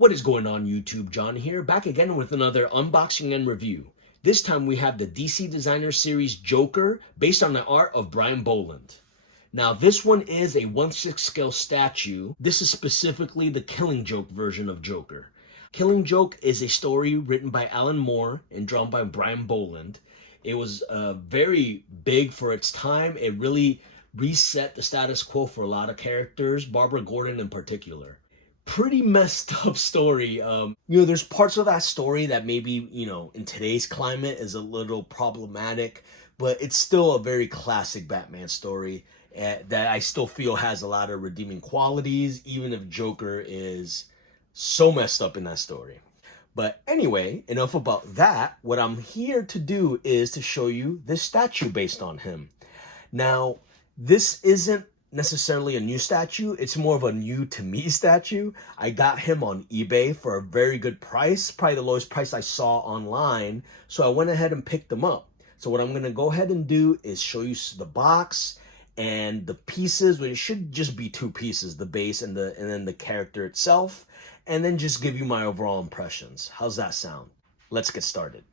What is going on YouTube? John here, back again with another unboxing and review. This time we have the DC Designer Series Joker based on the art of Brian Bolland. Now this one is a 1/6 scale statue. This is specifically the Killing Joke version of Joker. Killing Joke is a story written by Alan Moore and drawn by Brian Bolland. It was very big for its time. It really reset the status quo for a lot of characters, Barbara Gordon in particular. Pretty messed up story. There's parts of that story that maybe, in today's climate is a little problematic, but it's still a very classic Batman story that I still feel has a lot of redeeming qualities, even if Joker is so messed up in that story. But anyway, enough about that. What I'm here to do is to show you this statue based on him. Now, this isn't necessarily a new statue. It's more of a new to me statue. I got him on eBay for a very good price, probably the lowest price I saw online. So I went ahead and picked them up. So what I'm going to go ahead and do is show you the box and the pieces, which should just be two pieces, the base and then the character itself, and then just give you my overall impressions. How's that sound? Let's get started.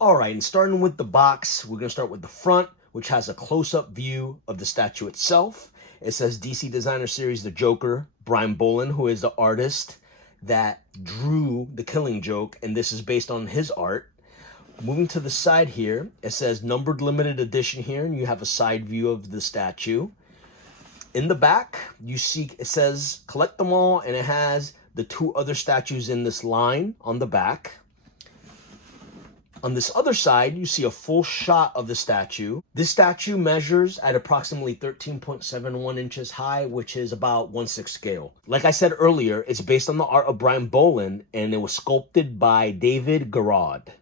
All right, and starting with the box, we're going to start with the front, which has a close-up view of the statue itself. It says DC Designer Series The Joker, Brian Bolland, who is the artist that drew The Killing Joke, and this is based on his art. Moving to the side here, it says numbered limited edition here, and you have a side view of the statue. In the back, you see it says collect them all, and it has the two other statues in this line on the back. On this other side, you see a full shot of the statue. This statue measures at approximately 13.71 inches high, which is about 1/6 scale. Like I said earlier, it's based on the art of Brian Bolland, and it was sculpted by David Garrod.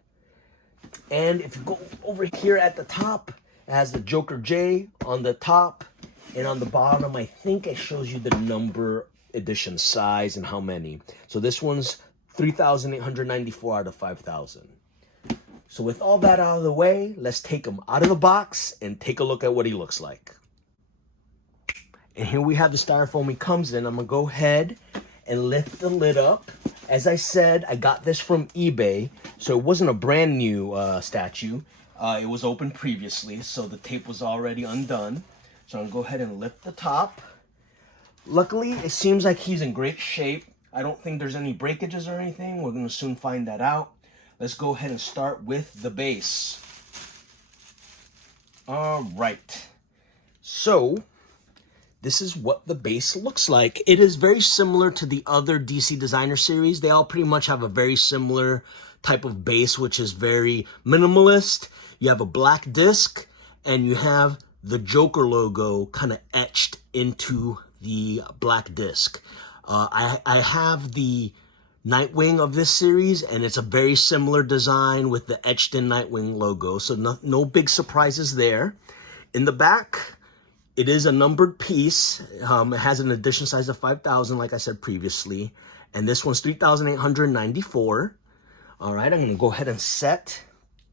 And if you go over here at the top, it has the Joker J on the top, and on the bottom, I think it shows you the number edition size and how many. So this one's 3,894 out of 5,000. So with all that out of the way, let's take him out of the box and take a look at what he looks like. And here we have the styrofoam he comes in. I'm going to go ahead and lift the lid up. As I said, I got this from eBay, so it wasn't a brand new statue. It was open previously, so the tape was already undone. So I'm going to go ahead and lift the top. Luckily, it seems like he's in great shape. I don't think there's any breakages or anything. We're going to soon find that out. Let's go ahead and start with the base. All right. So this is what the base looks like. It is very similar to the other DC Designer series. They all pretty much have a very similar type of base, which is very minimalist. You have a black disc, and you have the Joker logo kind of etched into the black disc. I have the Nightwing of this series, and it's a very similar design with the etched in Nightwing logo, so no big surprises there. In the back, it is a numbered piece. It has an edition size of 5,000, like I said previously, and this one's 3,894. All right, I'm going to go ahead and set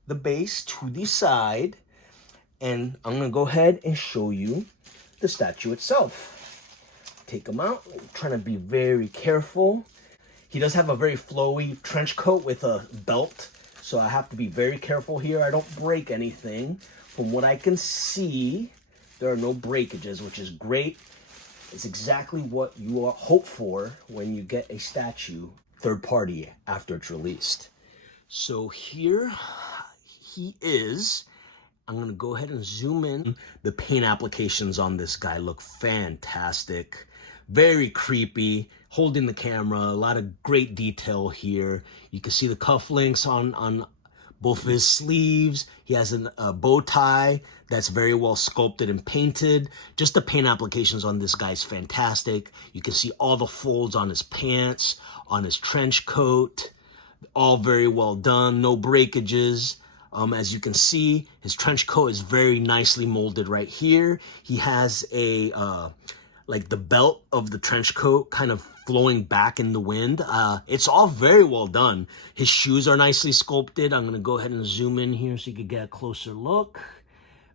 the base to the side, and I'm going to go ahead and show you the statue itself. Take them out. I'm trying to be very careful. He does have a very flowy trench coat with a belt, so I have to be very careful here. I don't break anything. From what I can see, there are no breakages, which is great. It's exactly what you hope for when you get a statue third party after it's released. So here he is. I'm going to go ahead and zoom in. The paint applications on this guy look fantastic. Very creepy, holding the camera, a lot of great detail here. You can see the cufflinks on both of his sleeves. He has a bow tie that's very well sculpted and painted. Just the paint applications on this guy's fantastic. You can see all the folds on his pants, on his trench coat, all very well done, no breakages. As you can see, his trench coat is very nicely molded right here. He has like the belt of the trench coat kind of flowing back in the wind. It's all very well done. His shoes are nicely sculpted. I'm going to go ahead and zoom in here so you can get a closer look.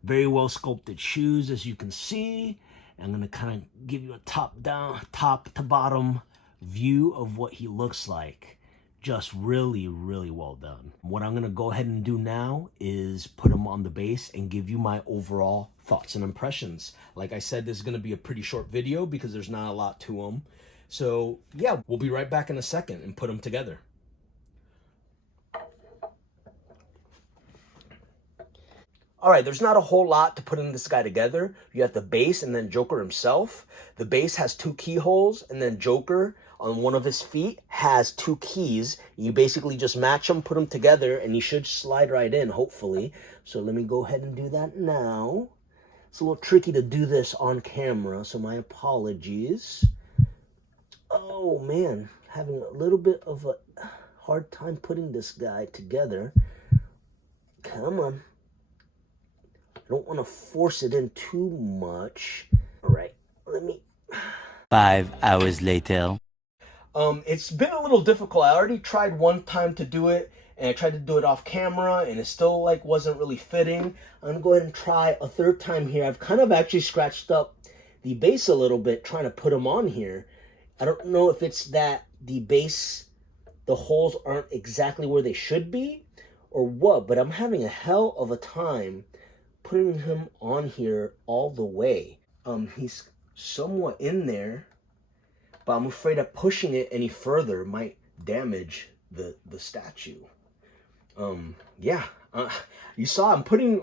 Very well sculpted shoes, as you can see. I'm going to kind of give you a top to bottom view of what he looks like. Just really, really well done. What I'm gonna go ahead and do now is put him on the base and give you my overall thoughts and impressions. Like I said, this is gonna be a pretty short video because there's not a lot to him. So yeah, we'll be right back in a second and put them together. All right, there's not a whole lot to put in this guy together. You have the base and then Joker himself. The base has 2 keyholes, and then Joker on one of his feet has 2 keys. You basically just match them, put them together, and he should slide right in, hopefully. So let me go ahead and do that now. It's a little tricky to do this on camera, so my apologies. Oh man, having a little bit of a hard time putting this guy together. Come on. I don't want to force it in too much. All right, let me... 5 hours later. It's been a little difficult. I already tried one time to do it, and I tried to do it off camera, and it still like wasn't really fitting. I'm gonna go ahead and try a third time here. I've kind of actually scratched up the base a little bit trying to put them on here. I don't know if it's that the base, the holes aren't exactly where they should be or what, but I'm having a hell of a time putting him on here all the way. He's somewhat in there, but I'm afraid of pushing it any further might damage the statue. Yeah, you saw I'm putting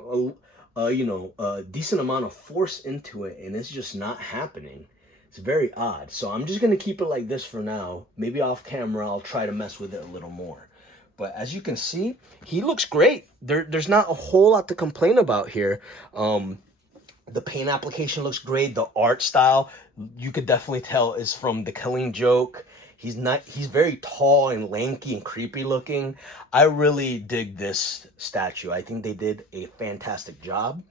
a decent amount of force into it, and it's just not happening. It's very odd. So I'm just gonna keep it like this for now. Maybe off camera I'll try to mess with it a little more. But as you can see, he looks great. There's not a whole lot to complain about here. The paint application looks great. The art style, you could definitely tell, is from The Killing Joke. He's very tall and lanky and creepy looking. I really dig this statue. I think they did a fantastic job.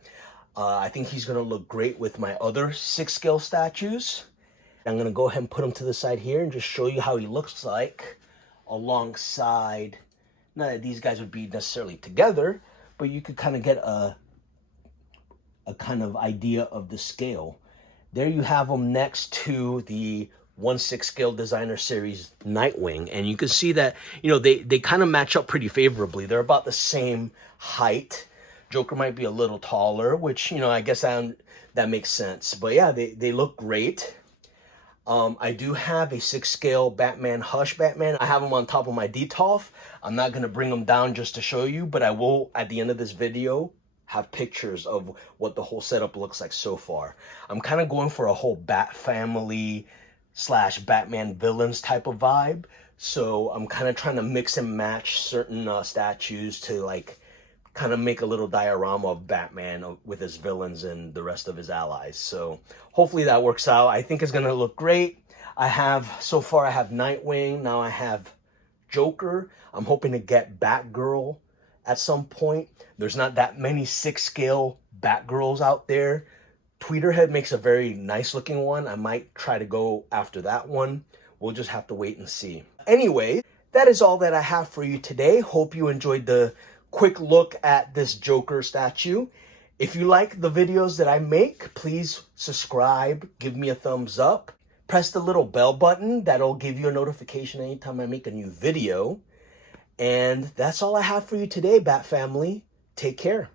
I think he's gonna look great with my other 6-scale statues. I'm gonna go ahead and put him to the side here and just show you how he looks like alongside. Not that these guys would be necessarily together, but you could kind of get a kind of idea of the scale. There you have them next to the 1/6 scale designer series Nightwing, and you can see that, you know, they kind of match up pretty favorably. They're about the same height. Joker might be a little taller, which, you know, I guess that makes sense. But yeah, they look great. I do have a 6-scale Batman Hush Batman. I have him on top of my Detolf. I'm not going to bring him down just to show you, but I will, at the end of this video, have pictures of what the whole setup looks like so far. I'm kind of going for a whole Bat Family / Batman villains type of vibe. So I'm kind of trying to mix and match certain statues to like kind of make a little diorama of Batman with his villains and the rest of his allies. So hopefully that works out. I think it's going to look great. So far I have Nightwing. Now I have Joker. I'm hoping to get Batgirl at some point. There's not that many 6-scale Batgirls out there. Tweeterhead makes a very nice looking one. I might try to go after that one. We'll just have to wait and see. Anyway, that is all that I have for you today. Hope you enjoyed the quick look at this Joker statue. If you like the videos that I make, please subscribe, give me a thumbs up, press the little bell button. That'll give you a notification anytime I make a new video. And that's all I have for you today, Bat Family. Take care.